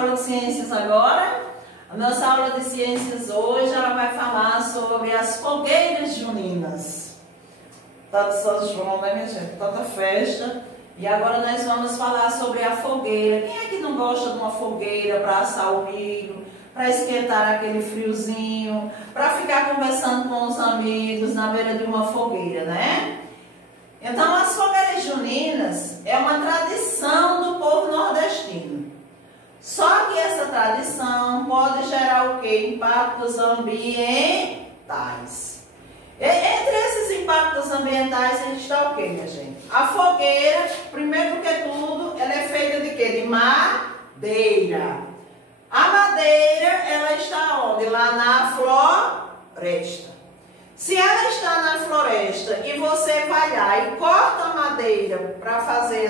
aula de ciências agora. A nossa aula de ciências hoje ela vai falar sobre as fogueiras juninas. Tá de São João, né, minha gente? Tanta festa. E agora nós vamos falar sobre a fogueira. Quem é que não gosta de uma fogueira para assar o milho, para esquentar aquele friozinho, para ficar conversando com os amigos na beira de uma fogueira, né? Então, as fogueiras juninas é uma tradição do povo nordestino. Só que essa tradição pode gerar o quê? Impactos ambientais. Entre esses impactos ambientais, a gente está o quê, minha gente? A fogueira, primeiro do que tudo, ela é feita de quê? De madeira. A madeira, ela está onde? Lá na floresta. Se ela está na floresta e você vai lá e corta a madeira para fazer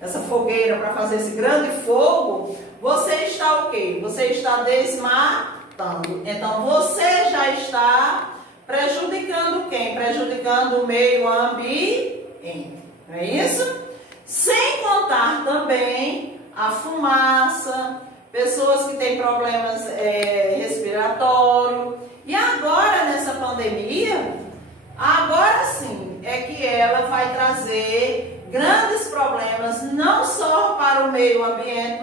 essa fogueira, para fazer esse grande fogo, você está o quê? Você está desmatando. Então, você já está prejudicando quem? Prejudicando o meio ambiente. Não é isso? Sem contar também a fumaça, pessoas que têm problemas respiratórios. E agora, nessa pandemia, agora sim é que ela vai trazer grandes problemas, não só para o meio ambiente,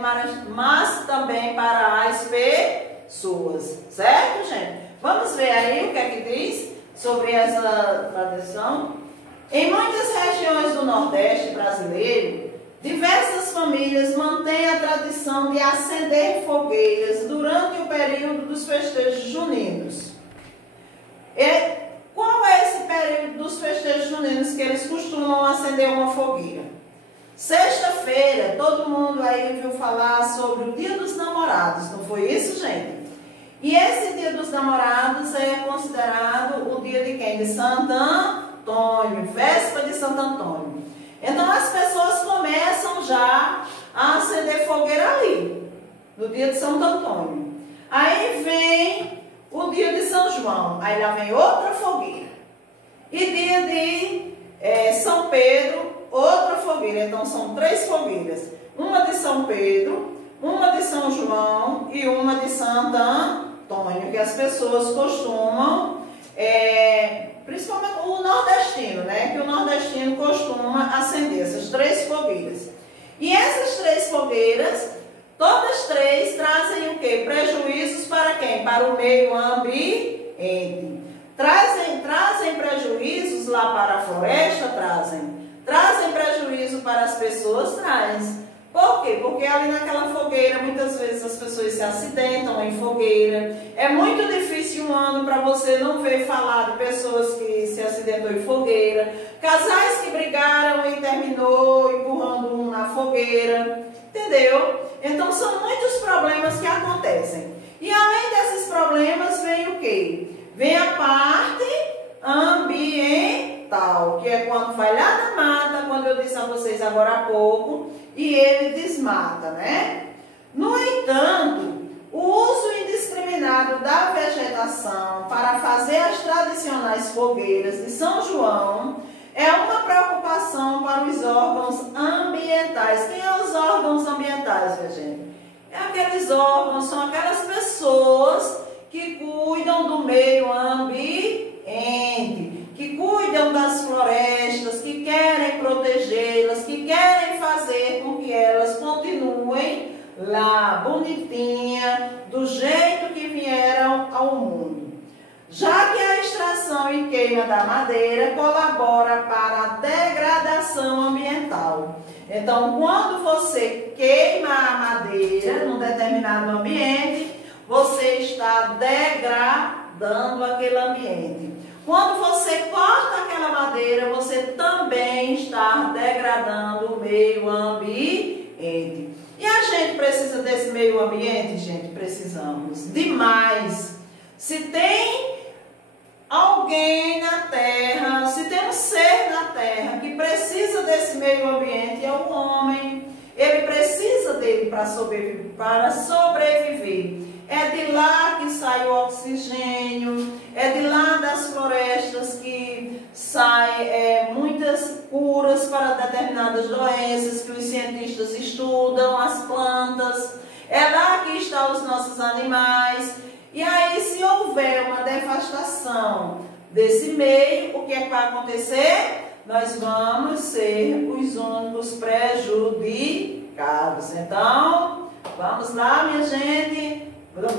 mas também para as pessoas. Certo, gente? Vamos ver aí o que é que diz sobre essa tradição. Em muitas regiões do Nordeste brasileiro, diversas famílias mantêm a tradição de acender fogueiras durante o período dos festejos juninos. Qual é esse período dos festejos juninos que eles costumam acender uma fogueira? Sexta-feira, todo mundo aí ouviu falar sobre o Dia dos Namorados, não foi isso, gente? E esse Dia dos Namorados é considerado o dia de quem? De Santo Antônio, véspera de Santo Antônio. Então as pessoas começam já a acender fogueira ali, no dia de Santo Antônio. Aí vem o dia de São João, aí lá vem outra fogueira. E dia de São Pedro, outra fogueira. Então são 3 fogueiras. Uma de São Pedro, uma de São João e uma de Santo Antônio, que as pessoas costumam, principalmente o nordestino, né? Que o nordestino costuma acender essas 3 fogueiras. E essas 3 fogueiras, todas 3 trazem o quê? Prejuízos para quem? Para o meio ambiente. Trazem prejuízos lá para a floresta? Trazem prejuízo para as pessoas? Trazem. Por quê? Porque ali naquela fogueira, muitas vezes as pessoas se acidentam em fogueira. É muito difícil um ano para você não ver falar de pessoas que se acidentam em fogueira. Casais que brigaram e terminou empurrando um na fogueira. Entendeu? Então são muitos problemas que acontecem. E além desses problemas vem o quê? Vem a parte ambiental, que é quando vai lá na mata, quando eu disse a vocês agora há pouco, e ele desmata, né? No entanto, o uso indiscriminado da vegetação para fazer as tradicionais fogueiras de São João é uma preocupação para os órgãos ambientais. Quem são os órgãos ambientais, minha gente? Aqueles órgãos, são aquelas pessoas que cuidam do meio ambiente, que cuidam das florestas, que querem protegê-las, que querem fazer com que elas continuem lá, bonitinha, do jeito que vieram ao mundo. Já que a extração e queima da madeira colabora para a degradação ambiental. Então, quando você queima a madeira num determinado ambiente, você está degradando aquele ambiente. Quando você corta aquela madeira, você também está degradando o meio ambiente. E a gente precisa desse meio ambiente, gente? Precisamos demais. Se tem alguém na Terra, se tem um ser na Terra que precisa desse meio ambiente, é o homem. Ele precisa dele para sobreviver. É de lá que sai o oxigênio, é de lá das florestas que saem muitas curas para determinadas doenças que os cientistas estudam, as plantas. É lá os nossos animais. E aí, se houver uma devastação desse meio, o que é que vai acontecer? Nós vamos ser os únicos prejudicados. Então, vamos lá, minha gente,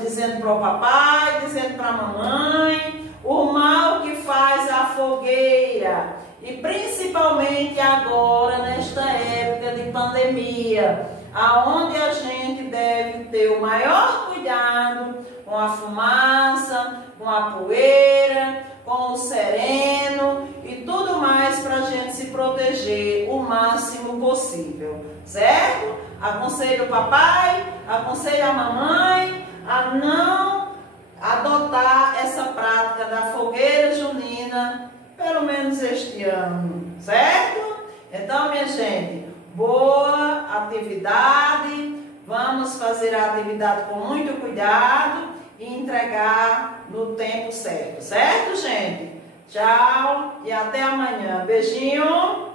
dizendo para o papai, dizendo para a mamãe, o mal que faz a fogueira, e principalmente agora, nesta época de pandemia, aonde a gente deve ter o maior cuidado com a fumaça, com a poeira, com o sereno e tudo mais para a gente se proteger o máximo possível, certo? Aconselho o papai, aconselho a mamãe a não adotar essa prática da fogueira junina, pelo menos este ano, certo? Então, minha gente, boa atividade, vamos fazer a atividade com muito cuidado e entregar no tempo certo, certo, gente? Tchau e até amanhã. Beijinho!